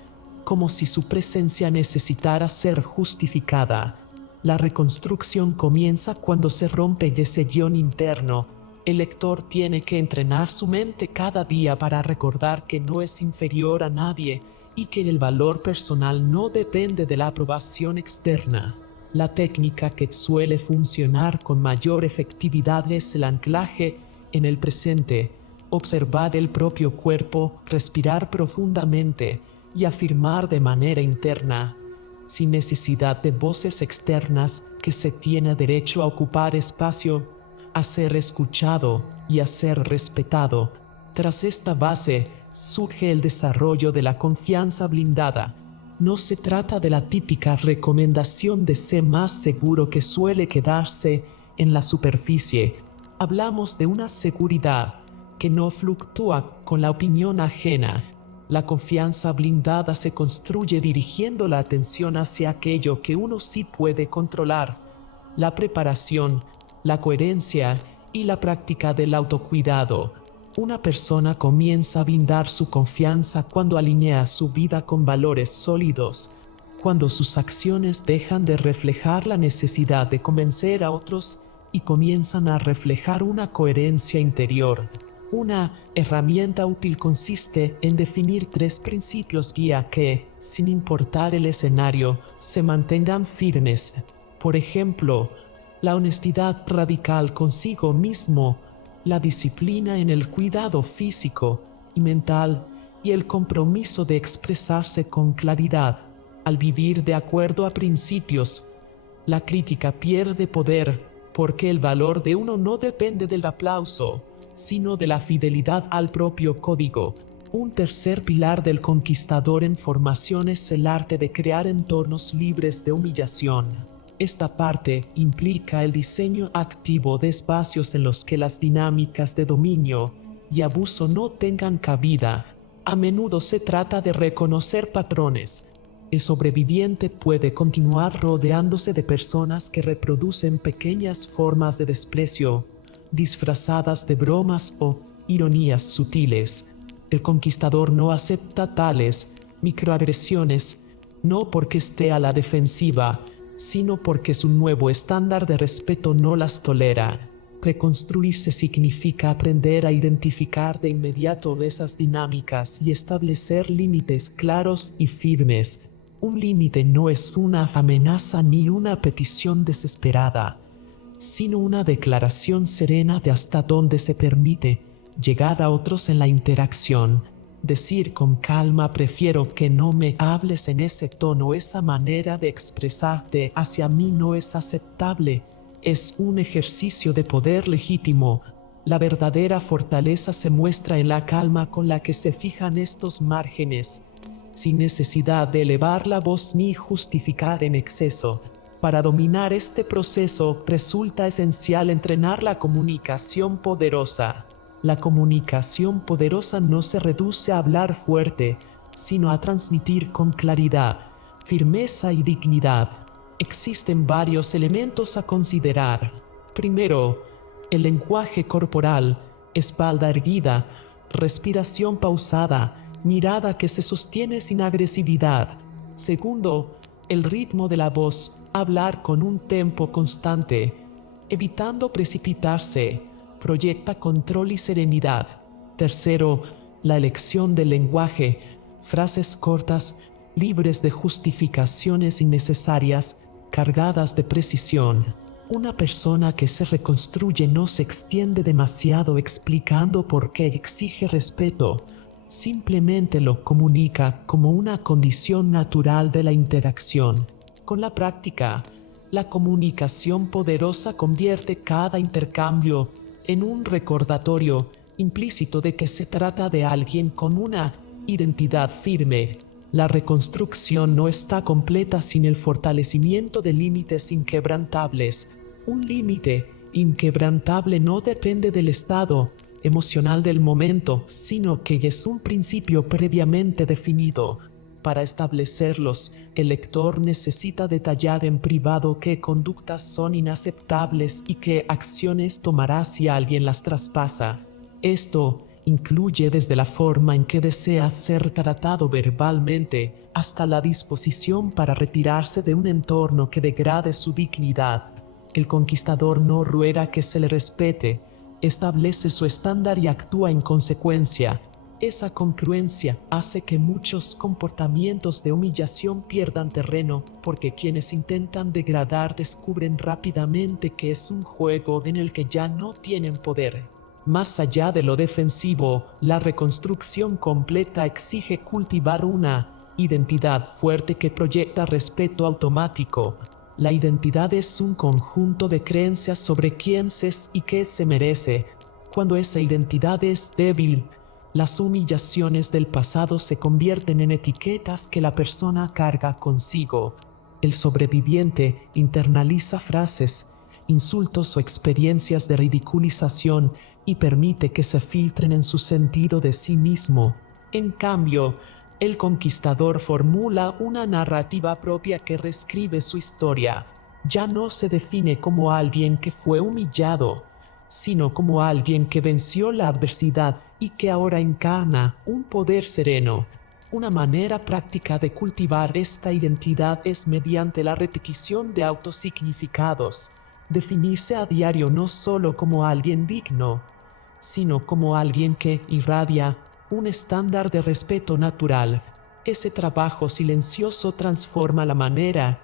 como si su presencia necesitara ser justificada. La reconstrucción comienza cuando se rompe ese guión interno. El lector tiene que entrenar su mente cada día para recordar que no es inferior a nadie y que el valor personal no depende de la aprobación externa. La técnica que suele funcionar con mayor efectividad es el anclaje en el presente, observar el propio cuerpo, respirar profundamente y afirmar de manera interna, sin necesidad de voces externas, que se tiene derecho a ocupar espacio, a ser escuchado y a ser respetado. Tras esta base, surge el desarrollo de la confianza blindada. No se trata de la típica recomendación de ser más seguro que suele quedarse en la superficie. Hablamos de una seguridad que no fluctúa con la opinión ajena. La confianza blindada se construye dirigiendo la atención hacia aquello que uno sí puede controlar: la preparación, la coherencia y la práctica del autocuidado. Una persona comienza a blindar su confianza cuando alinea su vida con valores sólidos, cuando sus acciones dejan de reflejar la necesidad de convencer a otros y comienzan a reflejar una coherencia interior. Una herramienta útil consiste en definir 3 principios guía que, sin importar el escenario, se mantengan firmes. Por ejemplo, la honestidad radical consigo mismo, la disciplina en el cuidado físico y mental y el compromiso de expresarse con claridad. Al vivir de acuerdo a principios, la crítica pierde poder, porque el valor de uno no depende del aplauso, sino de la fidelidad al propio código. Un tercer pilar del conquistador en formación es el arte de crear entornos libres de humillación. Esta parte implica el diseño activo de espacios en los que las dinámicas de dominio y abuso no tengan cabida. A menudo se trata de reconocer patrones. El sobreviviente puede continuar rodeándose de personas que reproducen pequeñas formas de desprecio, disfrazadas de bromas o ironías sutiles. El conquistador no acepta tales microagresiones, no porque esté a la defensiva, sino porque su nuevo estándar de respeto no las tolera. Reconstruirse significa aprender a identificar de inmediato esas dinámicas y establecer límites claros y firmes. Un límite no es una amenaza ni una petición desesperada, sino una declaración serena de hasta dónde se permite llegar a otros en la interacción. Decir con calma: prefiero que no me hables en ese tono, esa manera de expresarte hacia mí no es aceptable, es un ejercicio de poder legítimo. La verdadera fortaleza se muestra en la calma con la que se fijan estos márgenes, sin necesidad de elevar la voz ni justificar en exceso. Para dominar este proceso resulta esencial entrenar la comunicación poderosa. La comunicación poderosa no se reduce a hablar fuerte, sino a transmitir con claridad, firmeza y dignidad. Existen varios elementos a considerar. Primero, el lenguaje corporal, espalda erguida, respiración pausada, mirada que se sostiene sin agresividad. Segundo, el ritmo de la voz, hablar con un tempo constante, evitando precipitarse, proyecta control y serenidad. Tercero, la elección del lenguaje, frases cortas, libres de justificaciones innecesarias, cargadas de precisión. Una persona que se reconstruye no se extiende demasiado explicando por qué exige respeto, simplemente lo comunica como una condición natural de la interacción. Con la práctica, la comunicación poderosa convierte cada intercambio en un recordatorio implícito de que se trata de alguien con una identidad firme. La reconstrucción no está completa sin el fortalecimiento de límites inquebrantables. Un límite inquebrantable no depende del estado emocional del momento, sino que es un principio previamente definido. Para establecerlos, el lector necesita detallar en privado qué conductas son inaceptables y qué acciones tomará si alguien las traspasa. Esto incluye desde la forma en que desea ser tratado verbalmente hasta la disposición para retirarse de un entorno que degrade su dignidad. El conquistador no ruega que se le respete, establece su estándar y actúa en consecuencia. Esa congruencia hace que muchos comportamientos de humillación pierdan terreno, porque quienes intentan degradar descubren rápidamente que es un juego en el que ya no tienen poder. Más allá de lo defensivo, la reconstrucción completa exige cultivar una identidad fuerte que proyecta respeto automático. La identidad es un conjunto de creencias sobre quién es y qué se merece. Cuando esa identidad es débil, las humillaciones del pasado se convierten en etiquetas que la persona carga consigo. El sobreviviente internaliza frases, insultos o experiencias de ridiculización y permite que se filtren en su sentido de sí mismo. En cambio, el conquistador formula una narrativa propia que reescribe su historia. Ya no se define como alguien que fue humillado, sino como alguien que venció la adversidad y que ahora encarna un poder sereno. Una manera práctica de cultivar esta identidad es mediante la repetición de autosignificados. Definirse a diario no solo como alguien digno, sino como alguien que irradia un estándar de respeto natural. Ese trabajo silencioso transforma la manera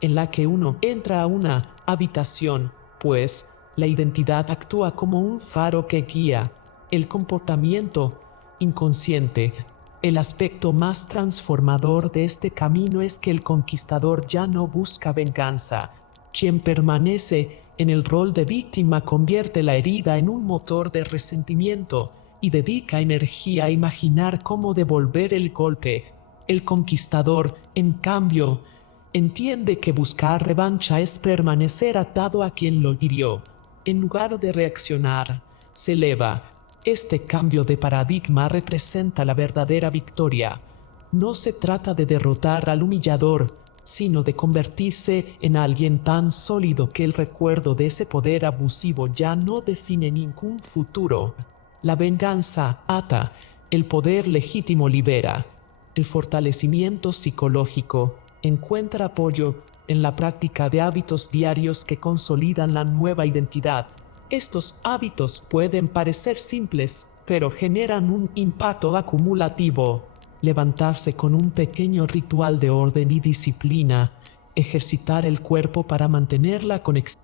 en la que uno entra a una habitación, pues la identidad actúa como un faro que guía el comportamiento inconsciente. El aspecto más transformador de este camino es que el conquistador ya no busca venganza. Quien permanece en el rol de víctima convierte la herida en un motor de resentimiento y dedica energía a imaginar cómo devolver el golpe. El conquistador, en cambio, entiende que buscar revancha es permanecer atado a quien lo hirió. En lugar de reaccionar, se eleva. Este cambio de paradigma representa la verdadera victoria. No se trata de derrotar al humillador, sino de convertirse en alguien tan sólido que el recuerdo de ese poder abusivo ya no define ningún futuro. La venganza ata, el poder legítimo libera. El fortalecimiento psicológico encuentra apoyo en la práctica de hábitos diarios que consolidan la nueva identidad. Estos hábitos pueden parecer simples, pero generan un impacto acumulativo. Levantarse con un pequeño ritual de orden y disciplina, ejercitar el cuerpo para mantener la conexión